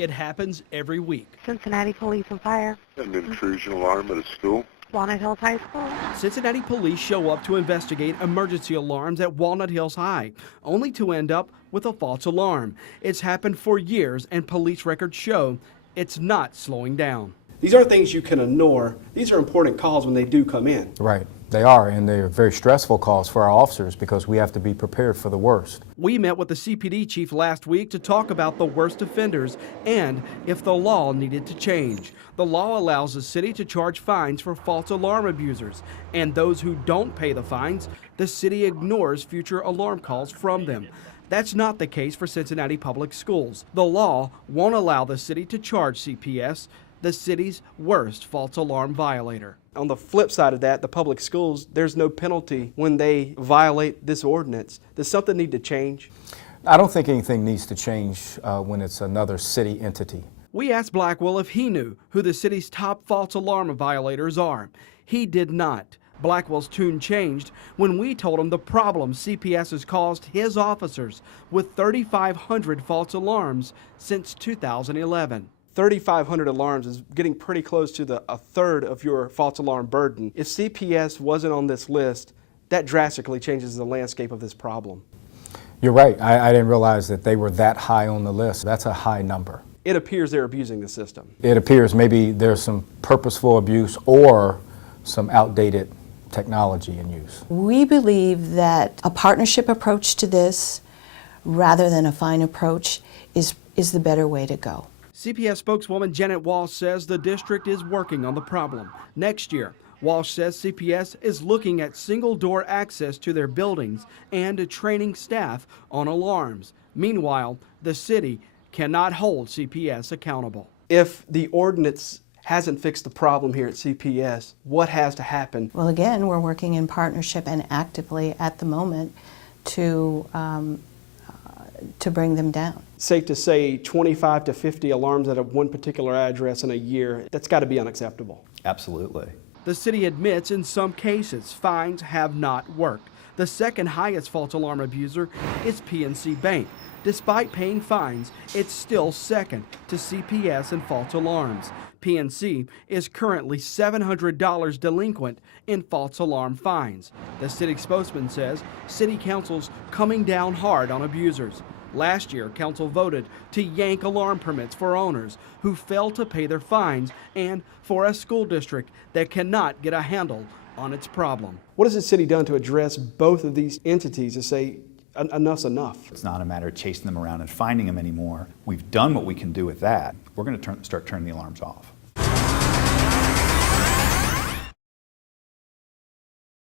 It happens every week. Cincinnati Police and Fire. An intrusion alarm at a school. Walnut Hills High School. Cincinnati police show up to investigate emergency alarms at Walnut Hills High, only to end up with a false alarm. It's happened for years, and police records show it's not slowing down. These aren't things you can ignore. These are important calls when they do come in. Right. They are, and they're very stressful calls for our officers because we have to be prepared for the worst. We met with the CPD chief last week to talk about the worst offenders and if the law needed to change. The law allows the city to charge fines for false alarm abusers, and those who don't pay the fines, the city ignores future alarm calls from them. That's not the case for Cincinnati Public Schools. The law won't allow the city to charge CPS, the city's worst false alarm violator. On the flip side of that, the public schools, there's no penalty when they violate this ordinance. Does something need to change? I don't think anything needs to change when it's another city entity. We asked Blackwell if he knew who the city's top false alarm violators are. He did not. Blackwell's tune changed when we told him the problem CPS has caused his officers with 3,500 false alarms since 2011. 3,500 alarms is getting pretty close to a third of your false alarm burden. If CPS wasn't on this list, that drastically changes the landscape of this problem. You're right. I didn't realize that they were that high on the list. That's a high number. It appears they're abusing the system. It appears maybe there's some purposeful abuse or some outdated technology in use. We believe that a partnership approach to this, rather than a fine approach, is the better way to go. CPS spokeswoman Janet Walsh says the district is working on the problem. Next year, Walsh says CPS is looking at single-door access to their buildings and training staff on alarms. Meanwhile, the city cannot hold CPS accountable. If the ordinance hasn't fixed the problem here at CPS, what has to happen? Well, again, we're working in partnership and actively at the moment to bring them down. Safe to say 25 to 50 alarms at one particular address in a year, that's got to be unacceptable. Absolutely. The city admits in some cases fines have not worked. The second highest false alarm abuser is PNC Bank. Despite paying fines, it's still second to CPS in false alarms. PNC is currently $700 delinquent in false alarm fines. The city spokesman says city council's coming down hard on abusers. Last year, council voted to yank alarm permits for owners who fail to pay their fines and for a school district that cannot get a handle on its problem. What has the city done to address both of these entities to say enough's enough? It's not a matter of chasing them around and finding them anymore. We've done what we can do with that. We're going to start turning the alarms off.